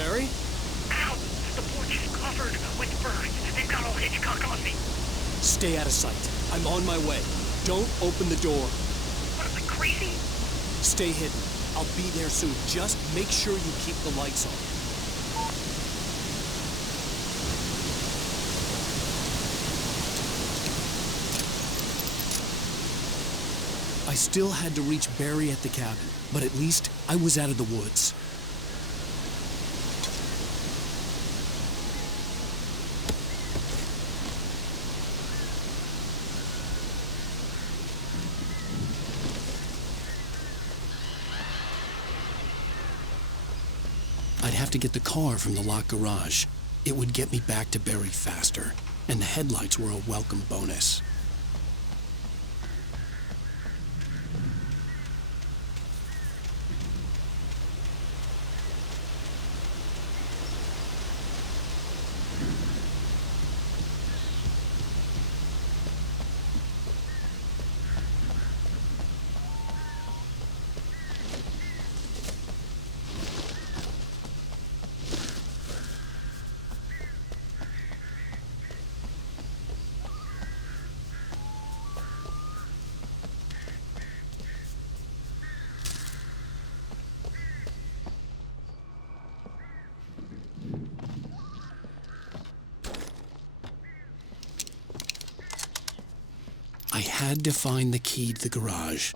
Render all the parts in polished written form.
Barry? Ow! The porch is covered with birds. They've got old Hitchcock on me. Stay out of sight. I'm on my way. Don't open the door. What am I, crazy? Stay hidden. I'll be there soon. Just make sure you keep the lights on. I still had to reach Barry at the cabin, but at least I was out of the woods. I'd have to get the car from the locked garage. It would get me back to Barry faster, and the headlights were a welcome bonus. I had to find the key to the garage.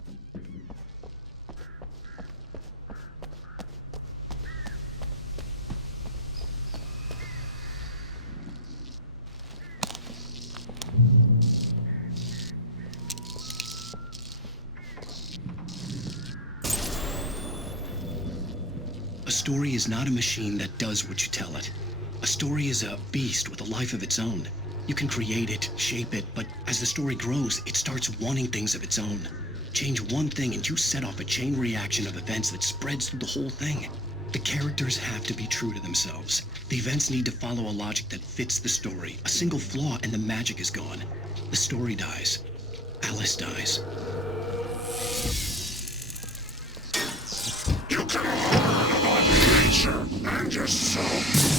A story is not a machine that does what you tell it. A story is a beast with a life of its own. You can create it, shape it, but as the story grows, it starts wanting things of its own. Change one thing and you set off a chain reaction of events that spreads through the whole thing. The characters have to be true to themselves. The events need to follow a logic that fits the story. A single flaw and the magic is gone. The story dies. Alice dies. You can learn about nature and yourself.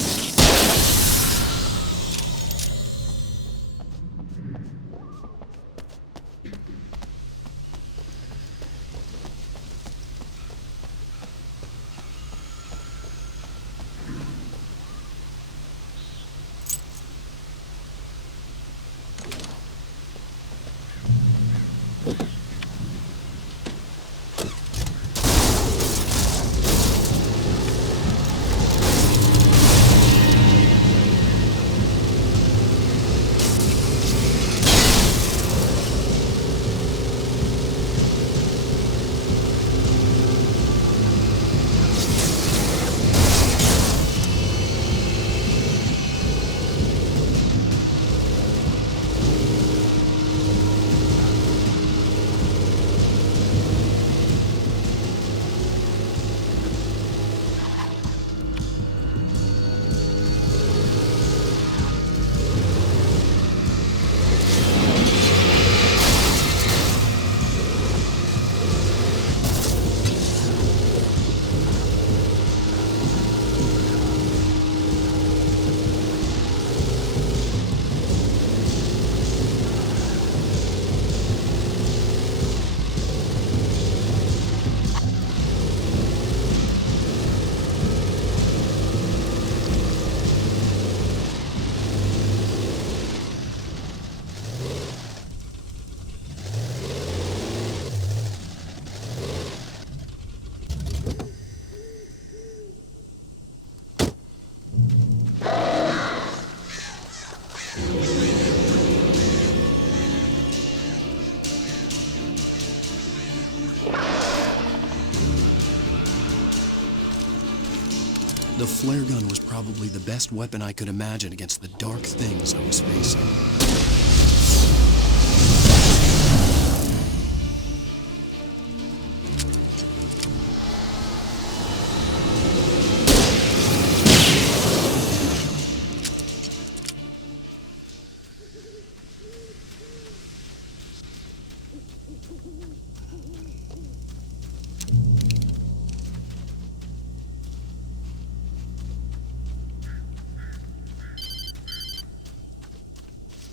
The flare gun was probably the best weapon I could imagine against the dark things I was facing.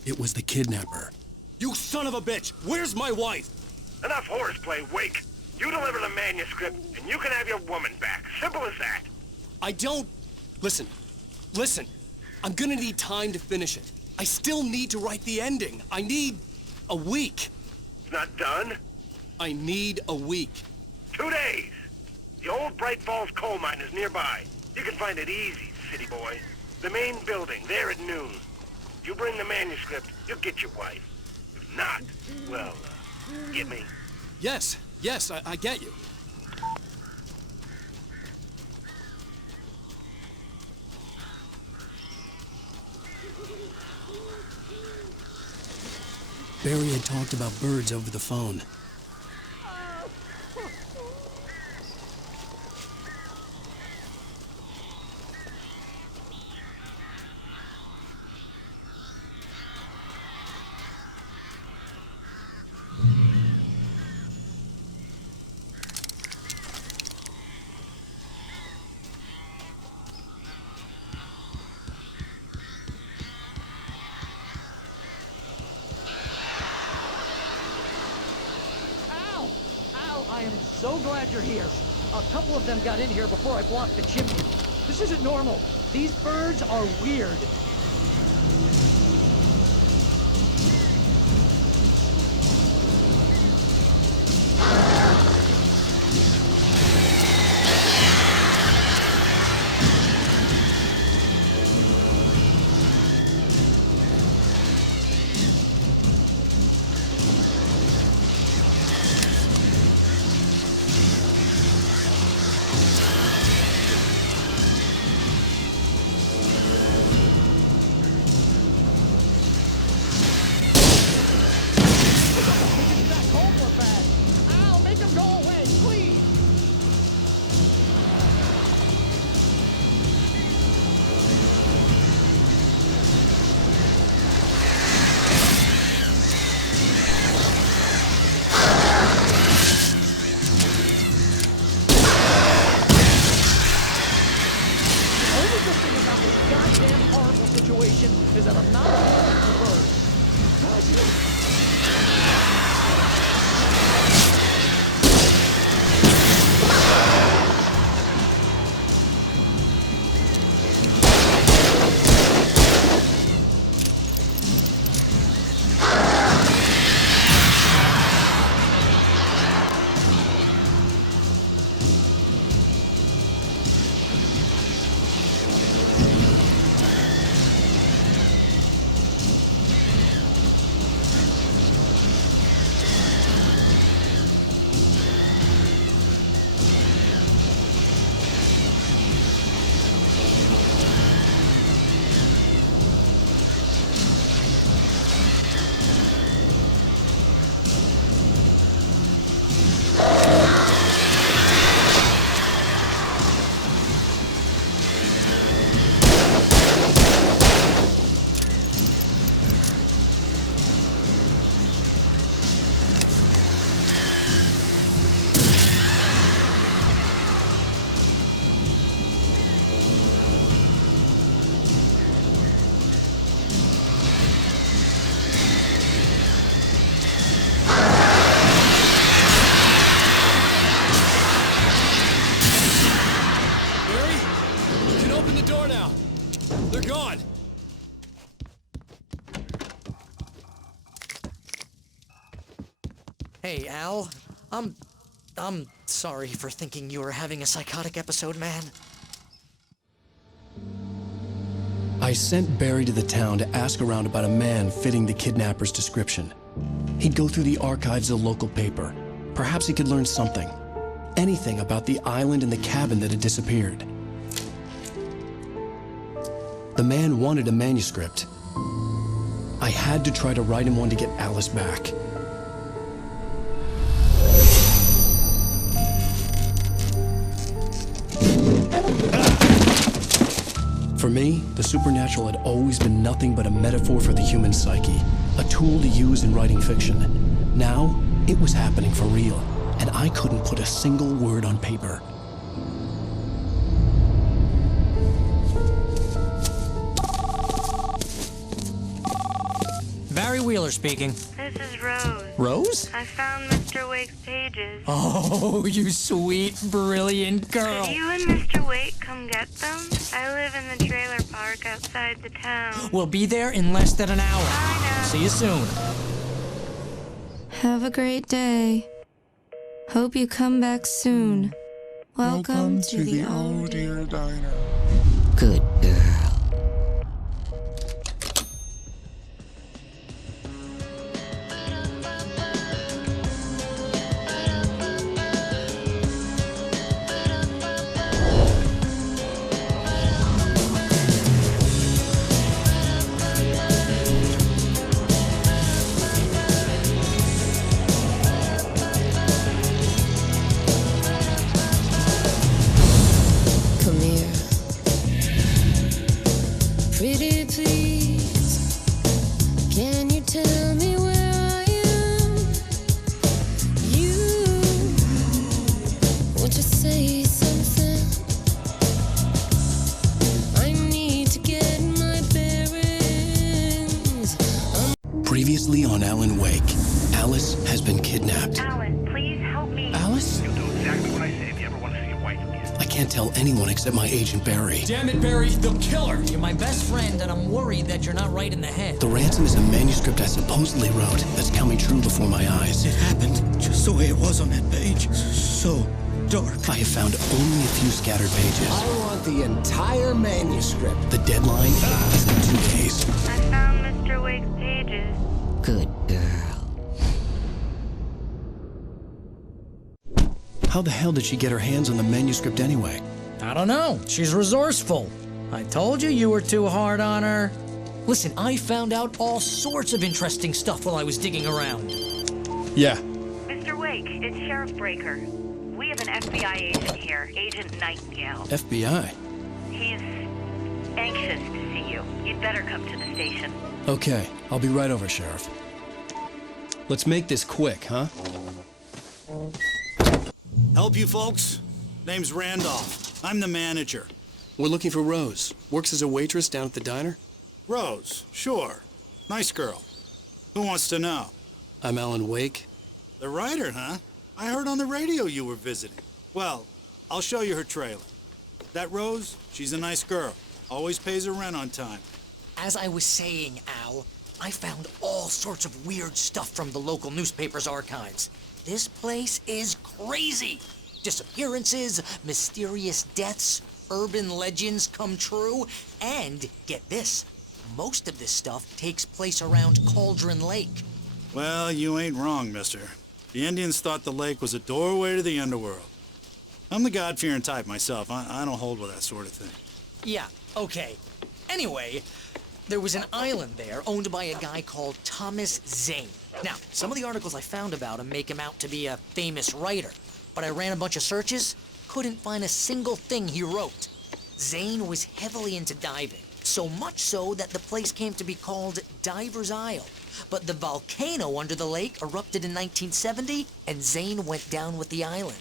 It was the kidnapper. You son of a bitch! Where's my wife? Enough horseplay, Wake. You deliver the manuscript, and you can have your woman back. Simple as that. I don't... Listen. I'm gonna need time to finish it. I still need to write the ending. I need a week. It's not done. I need a week. 2 days. The old Bright Falls coal mine is nearby. You can find it easy, city boy. The main building, there at noon. You bring the manuscript, you'll get your wife. If not, well, get me. Yes, I get you. Barry had talked about birds over the phone. I am so glad you're here. A couple of them got in here before I blocked the chimney. This isn't normal. These birds are weird. Is that I'm not a bird. Hey, Al. I'm sorry for thinking you were having a psychotic episode, man. I sent Barry to the town to ask around about a man fitting the kidnapper's description. He'd go through the archives of the local paper. Perhaps he could learn something. Anything about the island and the cabin that had disappeared. The man wanted a manuscript. I had to try to write him one to get Alice back. For me, the supernatural had always been nothing but a metaphor for the human psyche, a tool to use in writing fiction. Now, it was happening for real, and I couldn't put a single word on paper. Wheeler speaking. This is Rose. Rose? I found Mr. Wake's pages. Oh, you sweet, brilliant girl. Could you and Mr. Wake come get them? I live in the trailer park outside the town. We'll be there in less than an hour. Bye now. See you soon. Have a great day. Hope you come back soon. Welcome to the Oh Dear Diner. Good girl. Come here. Pretty please, can you tell me where I am? You, won't you say something? I need to get my bearings. Previously on Alan Wake, Alice has been kidnapped. Alan, please help me. Alice? You'll do exactly what I say if you ever want to see your wife again. I can't tell anyone except my agent Barry. Damn it, Barry, they'll kill her. You're my best friend, and I'm worried that you're not right in the head. The ransom is a manuscript I supposedly wrote that's coming true before my eyes. It happened just the way it was on that page. So dark. I have found only a few scattered pages. I want the entire manuscript. The deadline is in 2 days. I found Mr. Wake's pages. Good girl. How the hell did she get her hands on the manuscript anyway? I don't know. She's resourceful. I told you you were too hard on her. Listen, I found out all sorts of interesting stuff while I was digging around. Yeah. Mr. Wake, it's Sheriff Breaker. We have an FBI agent here, Agent Nightingale. FBI. He's anxious to see you. You'd better come to the station. Okay, I'll be right over, Sheriff. Let's make this quick, huh? Help you folks? Name's Randolph. I'm the manager. We're looking for Rose. Works as a waitress down at the diner. Rose, sure. Nice girl. Who wants to know? I'm Alan Wake. The writer, huh? I heard on the radio you were visiting. Well, I'll show you her trailer. That Rose, she's a nice girl. Always pays her rent on time. As I was saying, Al, I found all sorts of weird stuff from the local newspaper's archives. This place is crazy. Disappearances, mysterious deaths, urban legends come true, and get this, most of this stuff takes place around Cauldron Lake. Well, you ain't wrong, mister. The Indians thought the lake was a doorway to the underworld. I'm the God-fearing type myself. I don't hold with that sort of thing. Yeah, okay. Anyway, there was an island there owned by a guy called Thomas Zane. Now, some of the articles I found about him make him out to be a famous writer, but I ran a bunch of searches, couldn't find a single thing he wrote. Zane was heavily into diving, so much so that the place came to be called Diver's Isle. But the volcano under the lake erupted in 1970, and Zane went down with the island.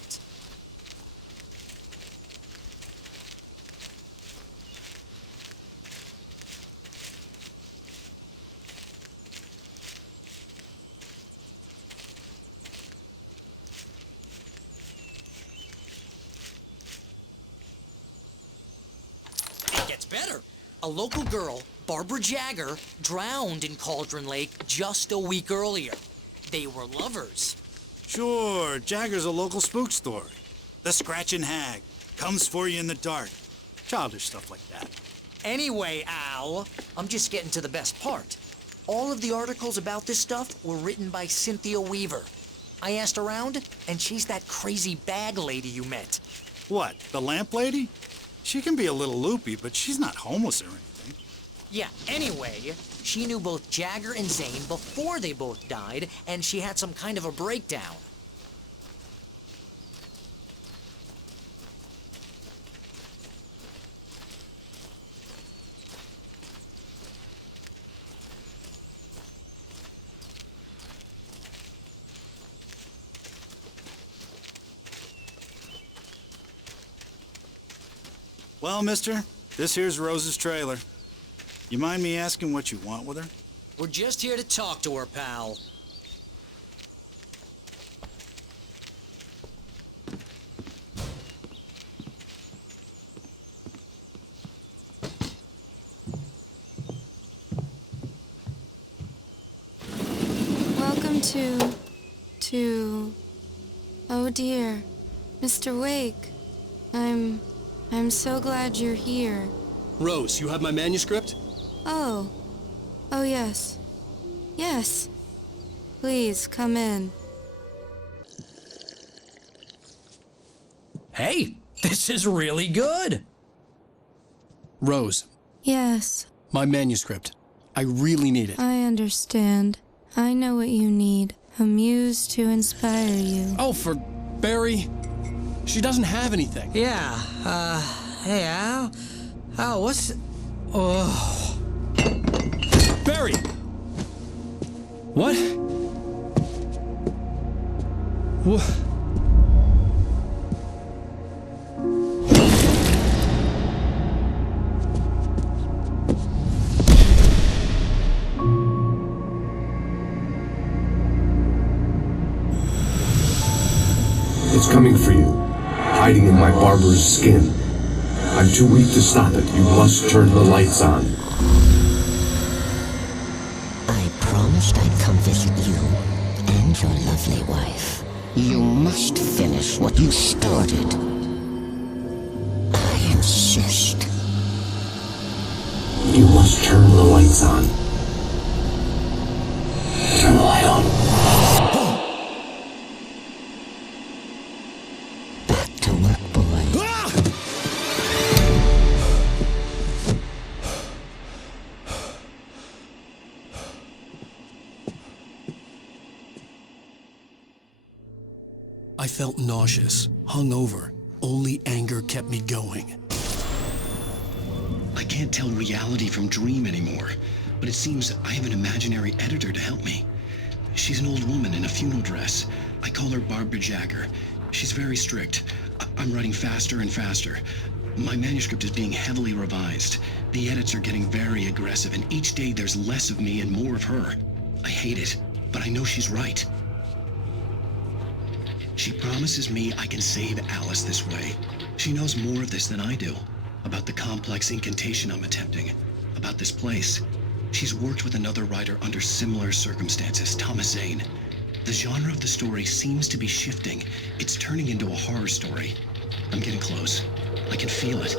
It gets better. A local girl, Barbara Jagger, drowned in Cauldron Lake just a week earlier. They were lovers. Sure, Jagger's a local spook story. The Scratching Hag comes for you in the dark. Childish stuff like that. Anyway, Al, I'm just getting to the best part. All of the articles about this stuff were written by Cynthia Weaver. I asked around, and she's that crazy bag lady you met. What, the lamp lady? She can be a little loopy, but she's not homeless or anything. Yeah, anyway, she knew both Jagger and Zane before they both died, and she had some kind of a breakdown. Well, mister, this here's Rose's trailer. You mind me asking what you want with her? We're just here to talk to her, pal. Welcome to... Oh dear, Mr. Wake. I'm so glad you're here. Rose, you have my manuscript? Oh. Oh, yes. Yes. Please, come in. Hey, this is really good. Rose, Yes, my manuscript. I really need it. I understand. I know what you need. A muse to inspire you. Oh, for Barry. She doesn't have anything. Yeah, hey, Al? Al, what's... Oh... Barry! What? What? It's coming for you, hiding in my barber's skin. I'm too weak to stop it. You must turn the lights on. I promised I'd come visit you and your lovely wife. You must finish what you started. I insist. You must turn the lights on. Turn the light on. To work, boy. I felt nauseous, hungover. Only anger kept me going. I can't tell reality from dream anymore, but it seems I have an imaginary editor to help me. She's an old woman in a funeral dress. I call her Barbara Jagger. She's very strict. I'm writing faster and faster. My manuscript is being heavily revised. The edits are getting very aggressive, and each day there's less of me and more of her. I hate it, but I know she's right. She promises me I can save Alice this way. She knows more of this than I do. About the complex incantation I'm attempting. About this place. She's worked with another writer under similar circumstances, Thomas Zane. The genre of the story seems to be shifting. It's turning into a horror story. I'm getting close. I can feel it.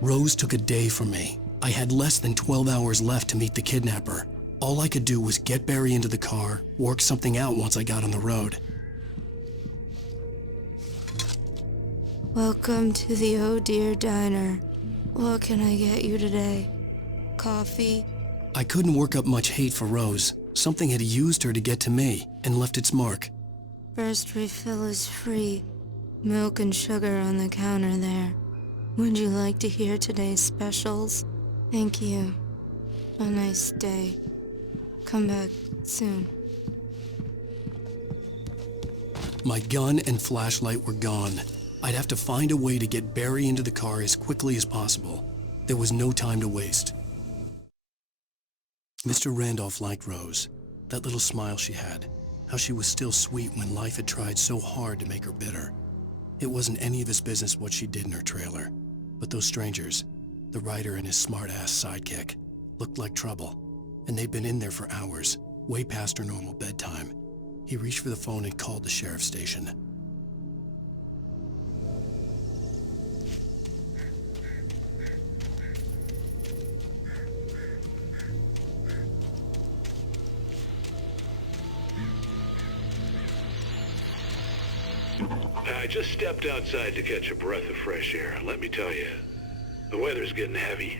Rose took a day from me. I had less than 12 hours left to meet the kidnapper. All I could do was get Barry into the car, work something out once I got on the road. Welcome to the Oh Dear Diner. What can I get you today? Coffee? I couldn't work up much hate for Rose. Something had used her to get to me and left its mark. First refill is free. Milk and sugar on the counter there. Would you like to hear today's specials? Thank you. A nice day. Come back soon. My gun and flashlight were gone. I'd have to find a way to get Barry into the car as quickly as possible. There was no time to waste. Mr. Randolph liked Rose. That little smile she had. How she was still sweet when life had tried so hard to make her bitter. It wasn't any of his business what she did in her trailer. But those strangers, the writer and his smart-ass sidekick, looked like trouble. And they'd been in there for hours, way past her normal bedtime. He reached for the phone and called the sheriff's station. I just stepped outside to catch a breath of fresh air, and let me tell you, the weather's getting heavy.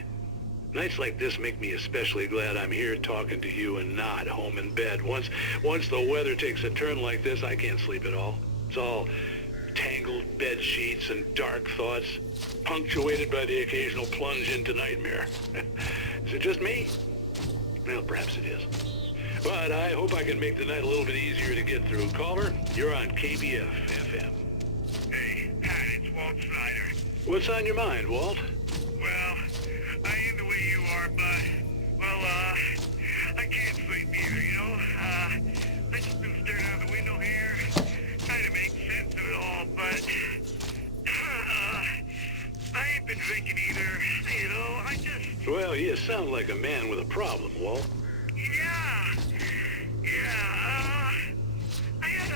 Nights like this make me especially glad I'm here talking to you and not home in bed. Once the weather takes a turn like this, I can't sleep at all. It's all tangled bed sheets and dark thoughts, punctuated by the occasional plunge into nightmare. Is it just me? Well, perhaps it is. But I hope I can make the night a little bit easier to get through. Caller, you're on KBF FM. Hey, Pat, it's Walt Snyder. What's on your mind, Walt? Well, I aim the way you I can't sleep either, you know? I just been staring out the window here, trying to make sense of it all, but... I ain't been drinking either, you know? I just... Well, you sound like a man with a problem, Walt. I had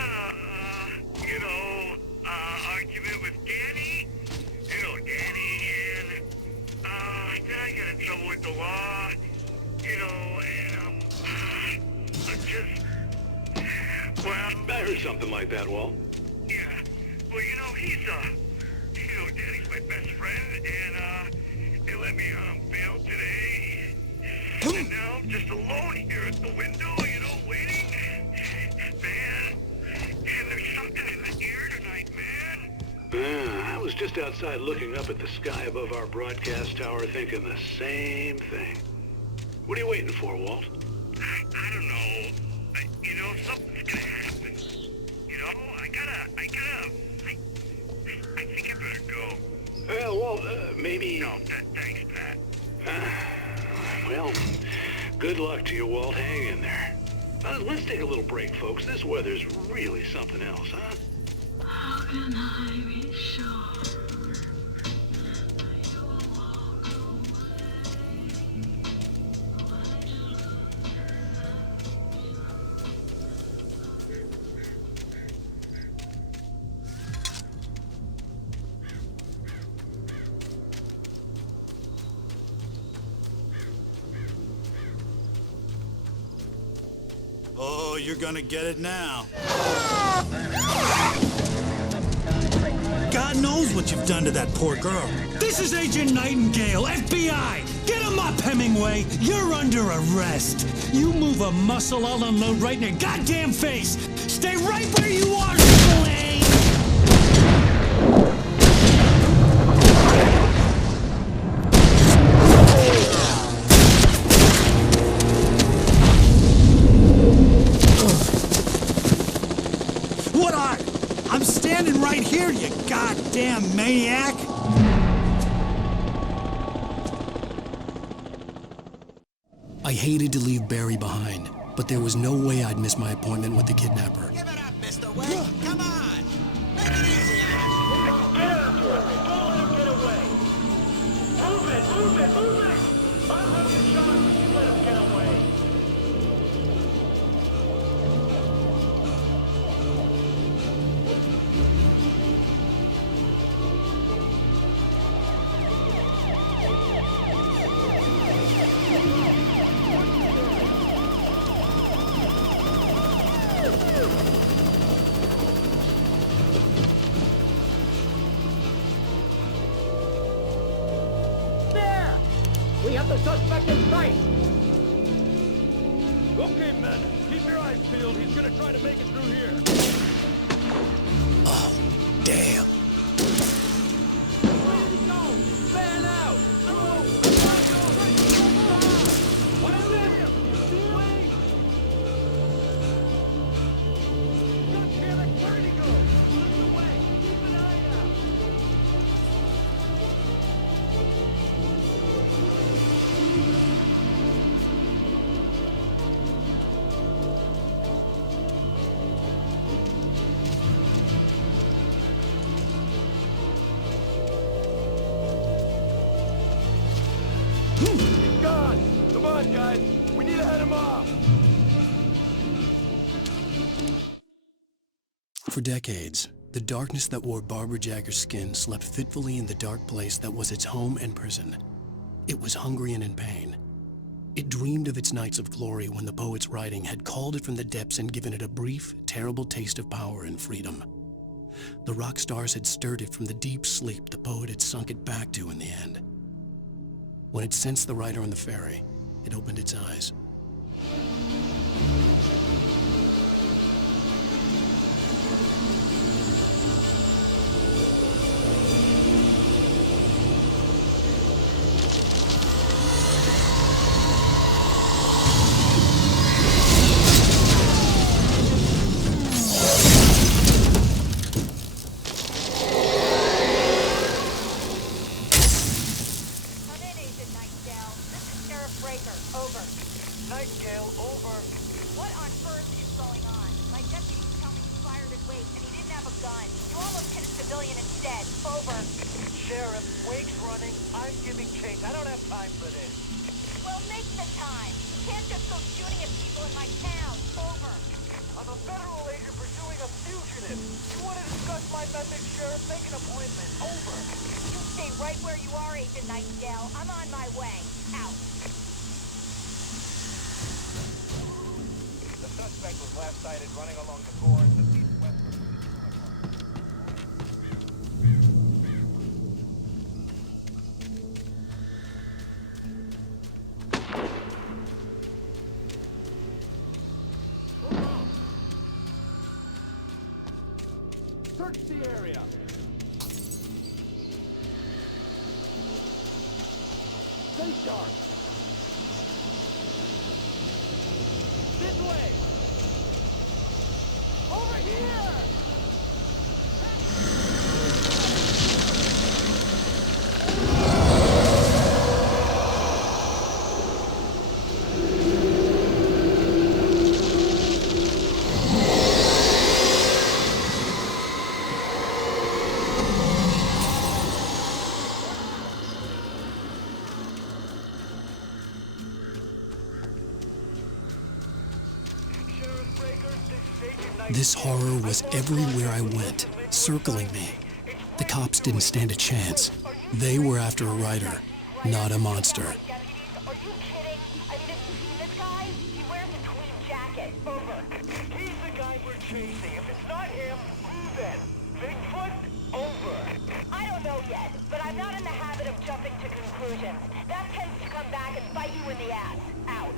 argument with Danny. You know, Danny, and, then I got in trouble with the law, you know, and, I'm just, well... I heard something like that, Walt. Yeah, well, you know, Danny's my best friend, and, they let me, bail today, and now I'm just alone here at the window, you know, waiting, man, and there's something in the air tonight, man. I was just outside looking up at the sky above our broadcast tower thinking the same thing. What are you waiting for, Walt? I don't know. You know, something's gonna happen. You know, I think I better go. Well, Walt, maybe... No, thanks, Pat. Well, good luck to you, Walt. Hang in there. Let's take a little break, folks. This weather's really something else, huh? How can I be sure that you will walk Oh, you're gonna get it now. God knows what you've done to that poor girl. This is Agent Nightingale, FBI! Get him up, Hemingway! You're under arrest! You move a muscle, I'll unload right in your goddamn face! Stay right where you are, Spillane! What are? I'm standing right here, you goddamn maniac! I hated to leave Barry behind, but there was no way I'd miss my appointment with the kidnapper. Give it up, Mr. Wade. Come on. Make it easy on us. Get up to it. Don't let him get away. Move it. I'll have you shot if you let him get away. There! We have the suspect in sight! Okay, men. Keep your eyes peeled. He's gonna try to make it through here. Oh, damn. Where did he go? Fan out! What is it? Wait! God damn it! Where did he go? Put him away! Keep an eye out! He's gone! Come on, guys! We need to head him off! For decades, the darkness that wore Barbara Jagger's skin slept fitfully in the dark place that was its home and prison. It was hungry and in pain. It dreamed of its nights of glory when the poet's writing had called it from the depths and given it a brief, terrible taste of power and freedom. The rock stars had stirred it from the deep sleep the poet had sunk it back to in the end. When it sensed the rider on the ferry, it opened its eyes. Come in, Agent Nightingale. This is Sheriff Breaker. Over. civilian instead. Over. Sheriff, Wake's running. I'm giving chase. I don't have time for this. Well, make the time. You can't just go shooting at people in my town. Over. I'm a federal agent pursuing a fugitive. You want to discuss my methods, Sheriff? Make an appointment. Over. You stay right where you are, Agent Nightingale. I'm on my way. Out. The suspect was last sighted running along the gorge that leads westward from the Search the area. Stay sharp. This way. Over here. This horror was everywhere I went, circling me. The cops didn't stand a chance. They were after a writer, not a monster. Are you kidding? I mean, have you seen this guy? He wears a tweed jacket. Over. He's the guy we're chasing. If it's not him, who then? Bigfoot? Over. I don't know yet, but I'm not in the habit of jumping to conclusions. That tends to come back and bite you in the ass. Out.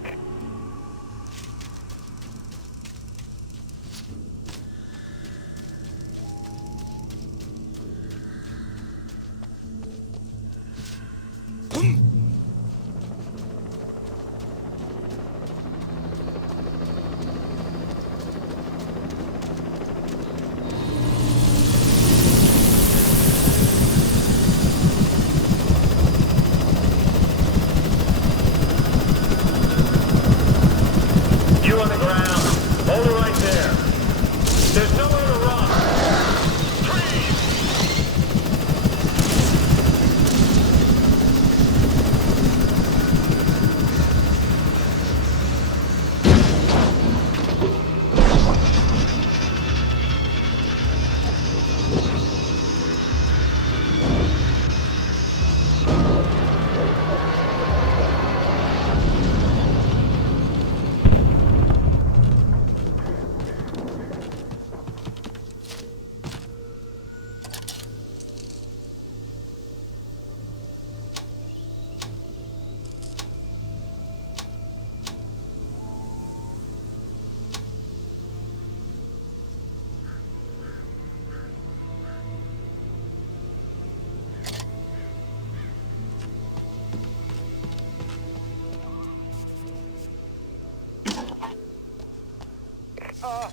You on the ground. Hold it right there. There's nowhere to run. Freeze!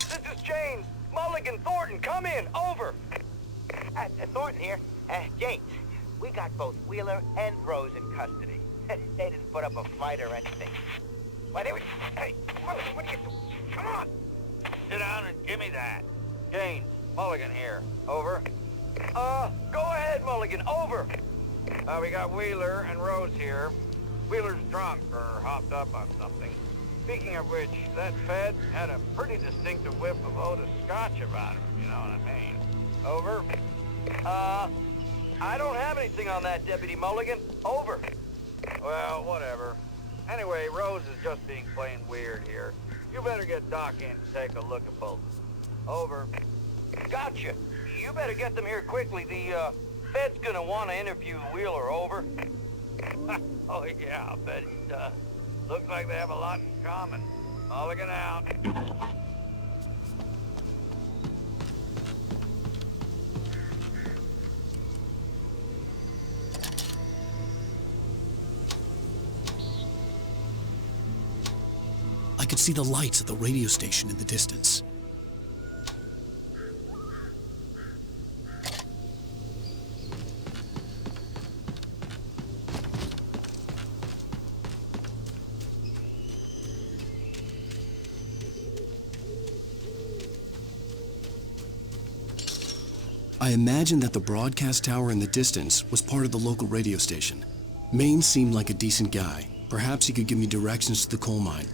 This is James. Mulligan, Thornton, come in. Over. Thornton here. James, we got both Wheeler and Rose in custody. They didn't put up a fight or anything. Why, they were... Hey, Mulligan, what are you doing? Come on. Sit down and give me that. James, Mulligan here. Over. Go ahead, Mulligan. Over. We got Wheeler and Rose here. Wheeler's drunk or hopped up on something. Speaking of which, that Fed had a pretty distinctive whiff of Otis Scotch about him, you know what I mean. Over. I don't have anything on that, Deputy Mulligan. Over. Well, whatever. Anyway, Rose is just being plain weird here. You better get Doc in to take a look at both. Over. Gotcha. You better get them here quickly. The, Fed's gonna want to interview Wheeler. Over. Oh, yeah, I'll bet he does. Looks like they have a lot in common. Mulligan out. I could see the lights of the radio station in the distance. I imagined that the broadcast tower in the distance was part of the local radio station. Maine seemed like a decent guy. Perhaps he could give me directions to the coal mine.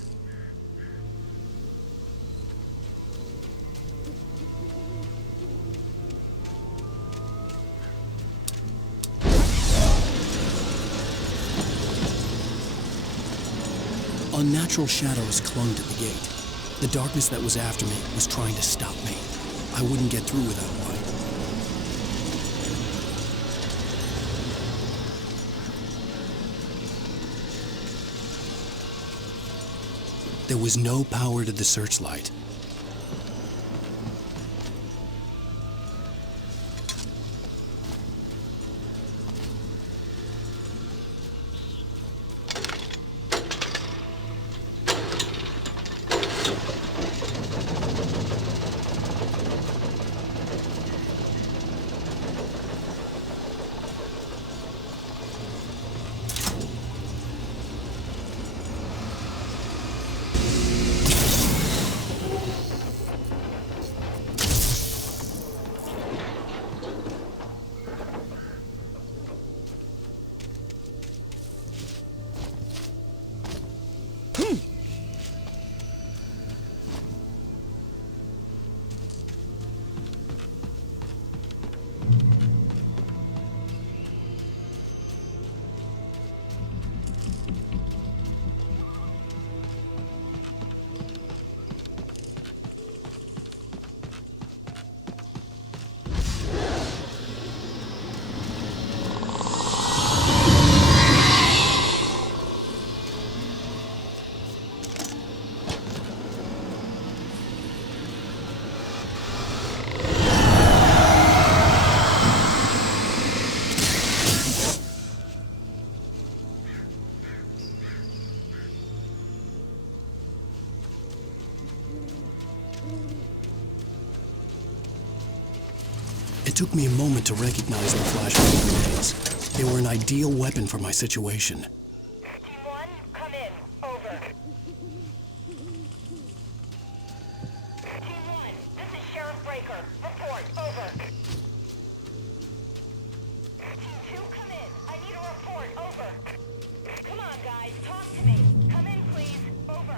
Unnatural shadows clung to the gate. The darkness that was after me was trying to stop me. I wouldn't get through without light. There was no power to the searchlight. It took me a moment to recognize the flashbang grenades. They were an ideal weapon for my situation. Team 1, come in. Over. Team 1, this is Sheriff Breaker. Report. Over. Team 2, come in. I need a report. Over. Come on, guys. Talk to me. Come in, please. Over.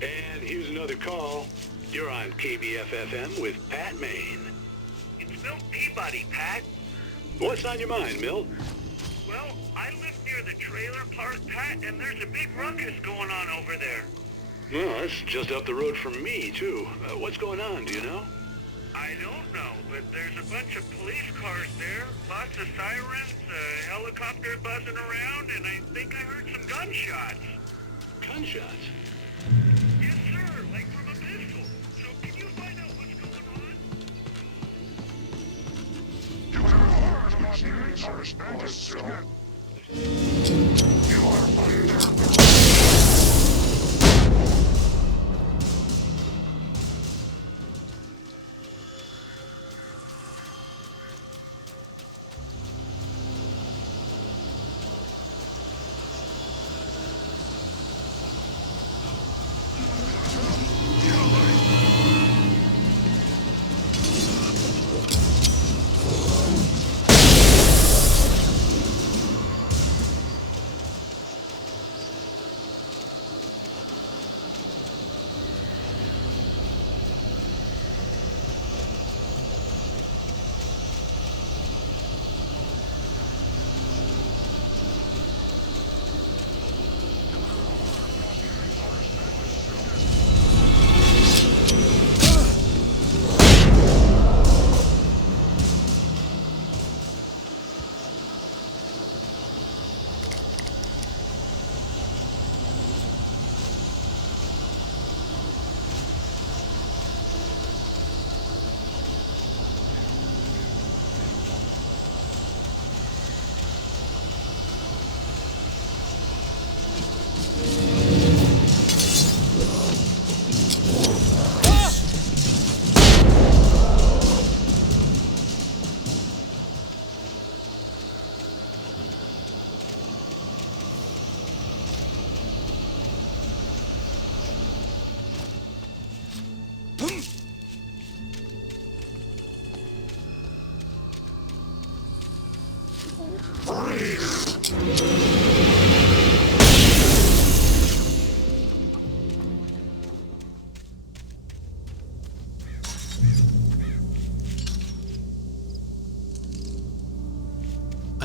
And here's another call. You're on KBF-FM with Pat Maine. It's Milt Peabody, Pat. What's on your mind, Milt? Well, I live near the trailer park, Pat, and there's a big ruckus going on over there. Well, that's just up the road from me, too. What's going on, do you know? I don't know, but there's a bunch of police cars there, lots of sirens, a helicopter buzzing around, and I think I heard some gunshots. Gunshots? Yes, sir, like from a pistol. So can you find out what's going on? You have heard about the answers and decision. You are under.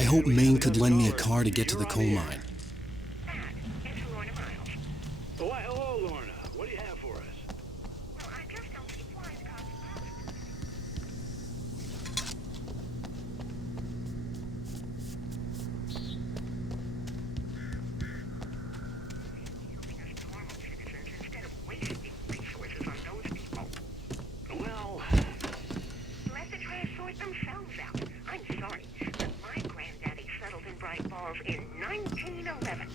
I hoped Maine could lend me a car to get to the coal mine. Why, hello, Lorna. What do you have for us? Well, I just don't keep wise cops posted. Instead of wasting resources on those people. Well, Let the trash sort themselves out. I'm sorry, but my granddaddy settled in Bright Falls in 1911.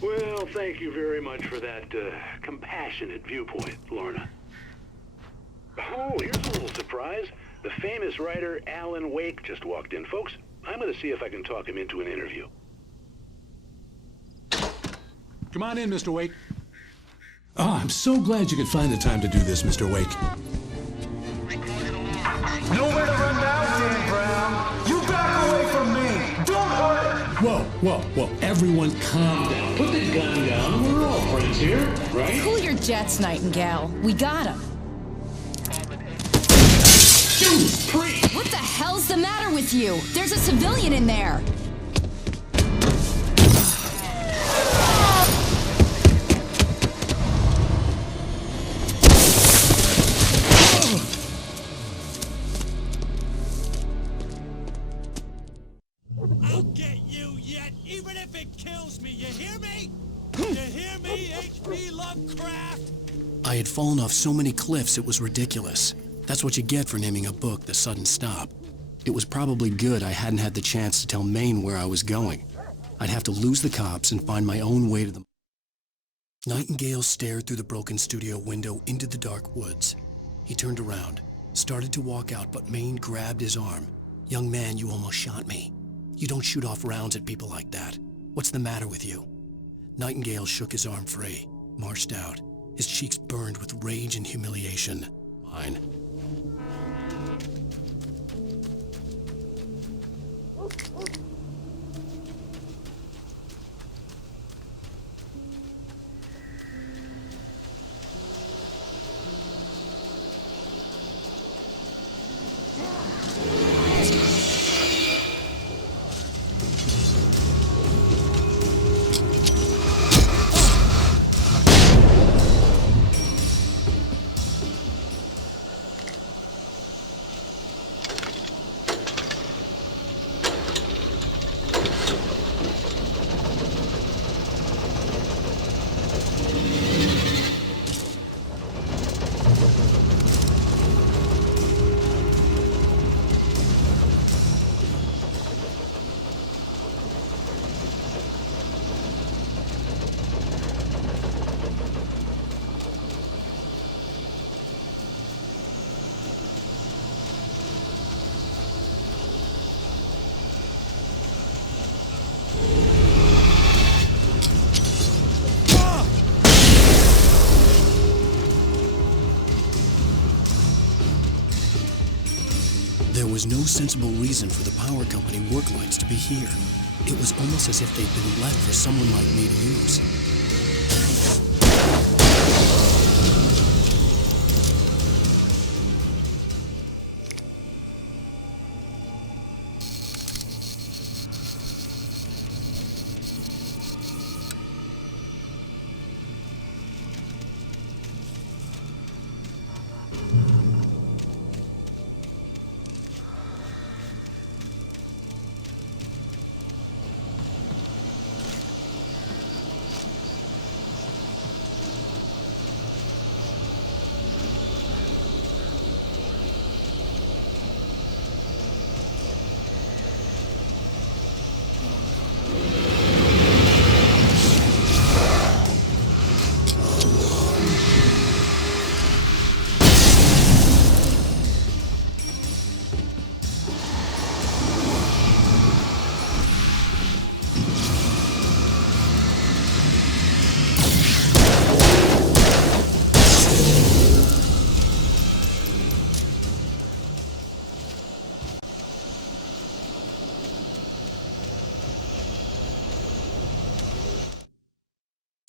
well, thank you very much for that compassionate viewpoint, Lorna. Oh, here's a little surprise. The famous writer Alan Wake just walked in. Folks, I'm going to see if I can talk him into an interview. Come on in, Mr. Wake. Oh, I'm so glad you could find the time to do this, Mr. Wake. Nowhere to run now, Dan Brown. You back away from me. Don't hurt her. Whoa. Everyone calm down. Put the gun down. We're all friends here, right? Cool your jets, Nightingale. We got him. What the hell's the matter with you? There's a civilian in there. I'll get you yet, even if it kills me. You hear me? You hear me, H.P. Lovecraft? I had fallen off so many cliffs it was ridiculous. That's what you get for naming a book The Sudden Stop. It was probably good I hadn't had the chance to tell Maine where I was going. I'd have to lose the cops and find my own way to them. Nightingale stared through the broken studio window into the dark woods. He turned around, started to walk out, but Maine grabbed his arm. "Young man, you almost shot me. You don't shoot off rounds at people like that. What's the matter with you?" Nightingale shook his arm free, marched out. His cheeks burned with rage and humiliation. Fine. There was no sensible reason for the power company work lights to be here. It was almost as if they'd been left for someone like me to use.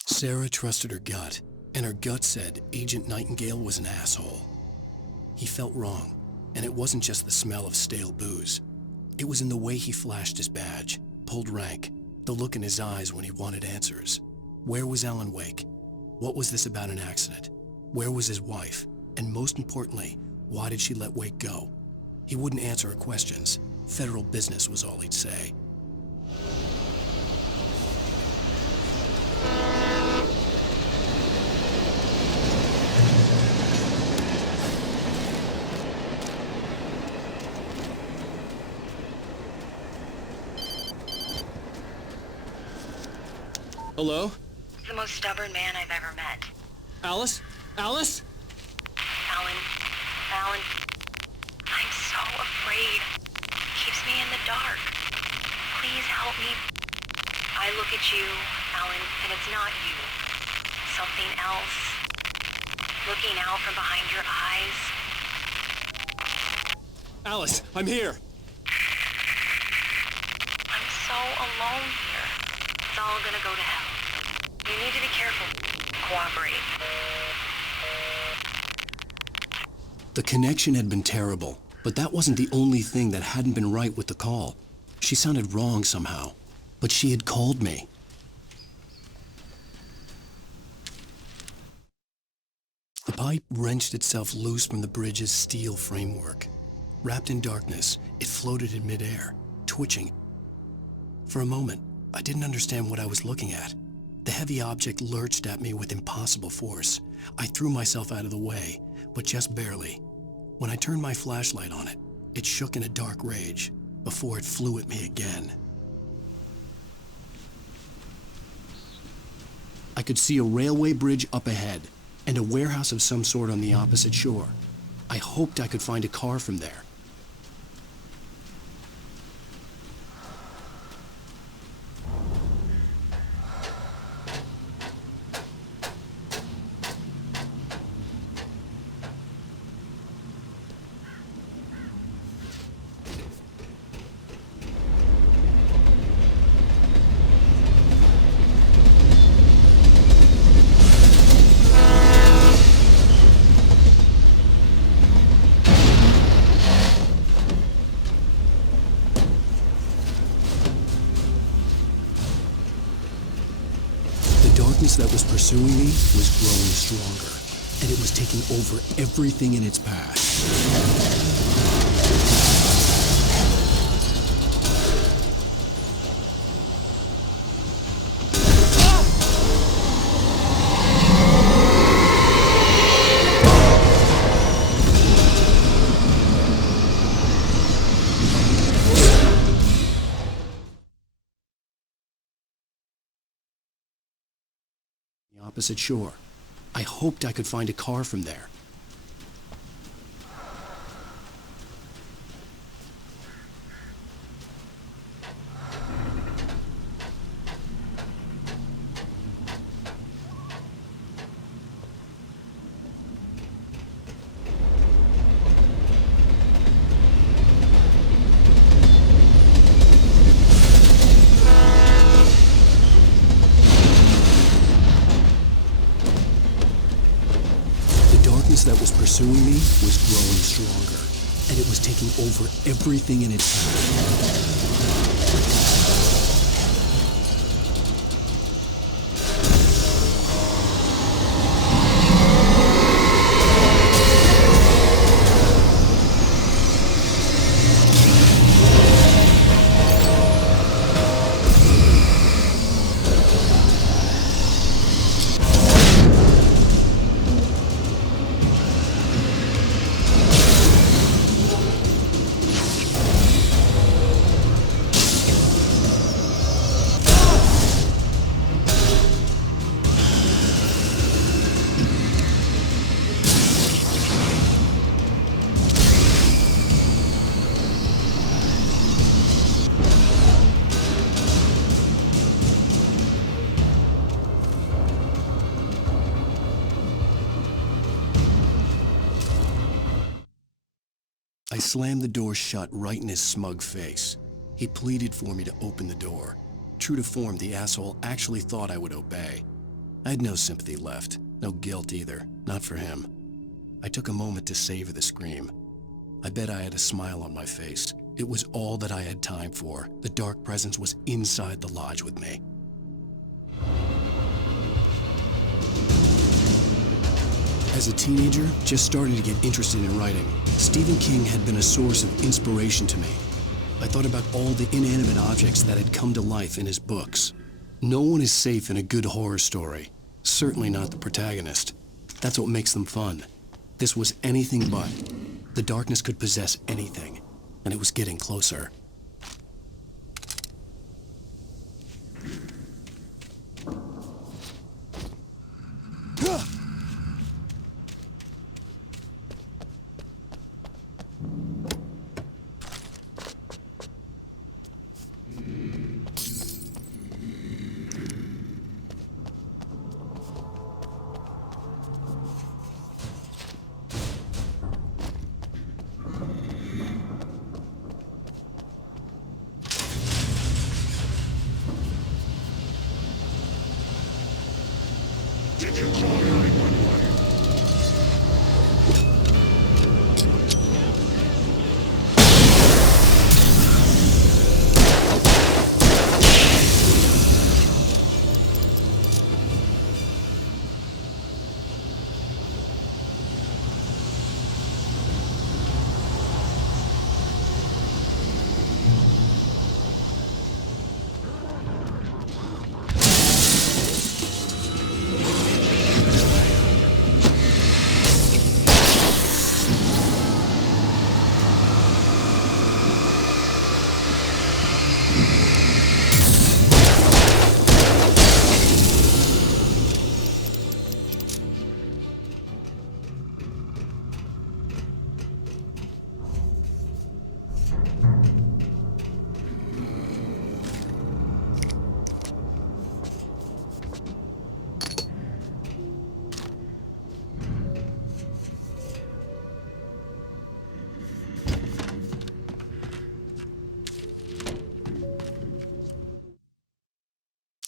Sarah trusted her gut, and her gut said Agent Nightingale was an asshole. He felt wrong, and it wasn't just the smell of stale booze. It was in the way he flashed his badge, pulled rank, the look in his eyes when he wanted answers. Where was Alan Wake? What was this about an accident? Where was his wife? And most importantly, why did she let Wake go? He wouldn't answer her questions. Federal business was all he'd say. Hello? The most stubborn man I've ever met. Alice? Alice? Alan. Alan. I'm so afraid. Keeps me in the dark. Please help me. I look at you, Alan, and it's not you. Something else. Looking out from behind your eyes. Alice, I'm here. I'm so alone here. It's all gonna go to hell. You need to be careful. Cooperate. The connection had been terrible, but that wasn't the only thing that hadn't been right with the call. She sounded wrong somehow, but she had called me. The pipe wrenched itself loose from the bridge's steel framework. Wrapped in darkness, it floated in midair, twitching. For a moment, I didn't understand what I was looking at. The heavy object lurched at me with impossible force. I threw myself out of the way, but just barely. When I turned my flashlight on it, it shook in a dark rage before it flew at me again. I could see a railway bridge up ahead and a warehouse of some sort on the opposite shore. I hoped I could find a car from there. That was pursuing me was growing stronger, and it was taking over everything in its path. Opposite shore. I hoped I could find a car from there. That was pursuing me was growing stronger, and it was taking over everything in its path. I slammed the door shut right in his smug face. He pleaded for me to open the door. True to form, the asshole actually thought I would obey. I had no sympathy left, no guilt either, not for him. I took a moment to savor the scream. I bet I had a smile on my face. It was all that I had time for. The dark presence was inside the lodge with me. As a teenager, just starting to get interested in writing, Stephen King had been a source of inspiration to me. I thought about all the inanimate objects that had come to life in his books. No one is safe in a good horror story. Certainly not the protagonist. That's what makes them fun. This was anything but. The darkness could possess anything, and it was getting closer. Did you call 911?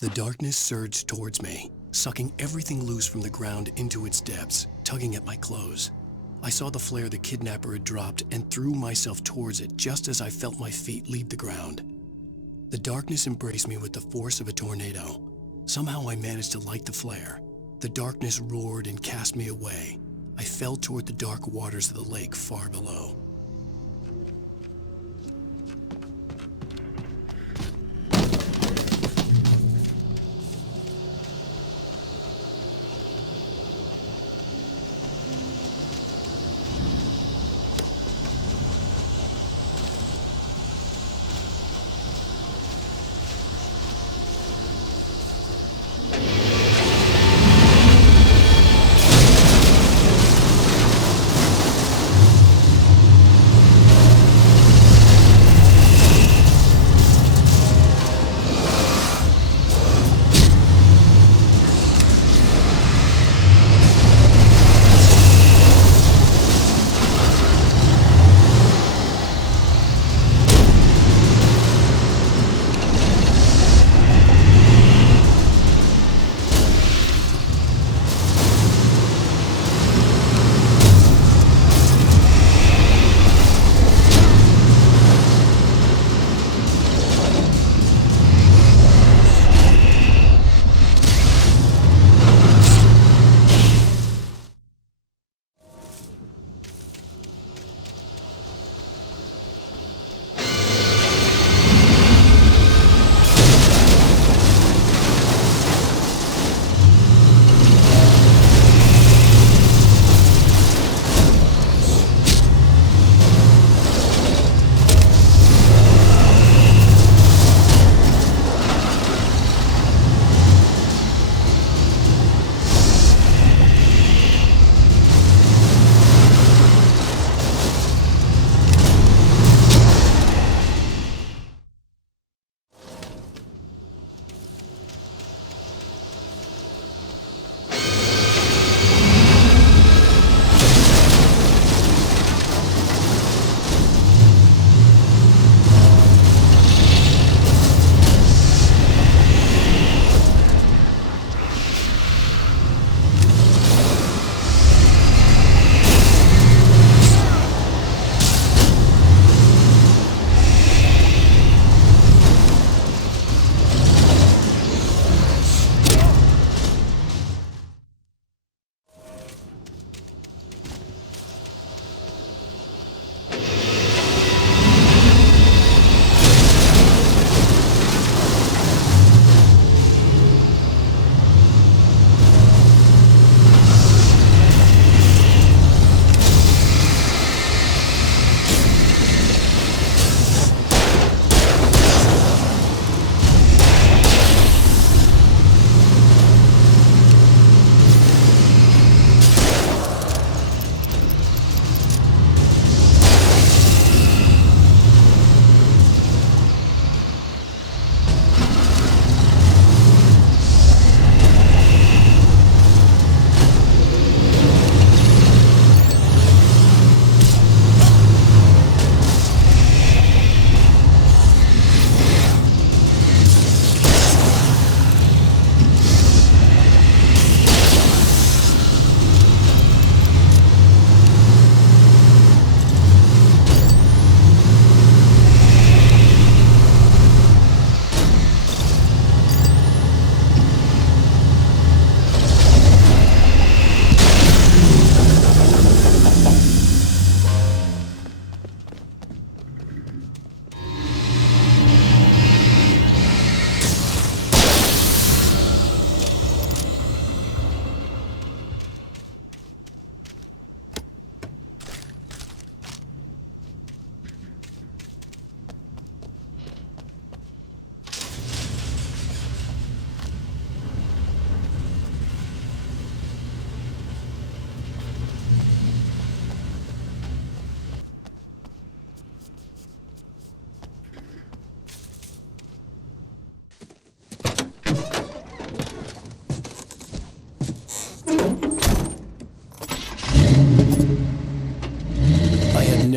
The darkness surged towards me, sucking everything loose from the ground into its depths, tugging at my clothes. I saw the flare the kidnapper had dropped and threw myself towards it just as I felt my feet leave the ground. The darkness embraced me with the force of a tornado. Somehow I managed to light the flare. The darkness roared and cast me away. I fell toward the dark waters of the lake far below.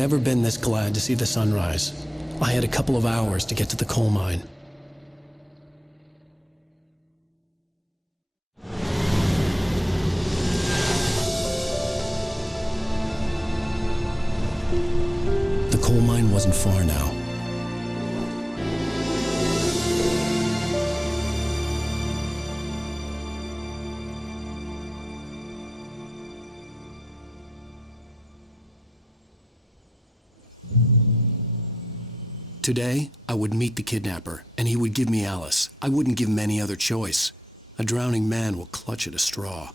never been this glad to see the sunrise. I had a couple of hours to get to the coal mine. The coal mine wasn't far now. Today, I would meet the kidnapper, and he would give me Alice. I wouldn't give him any other choice. A drowning man will clutch at a straw.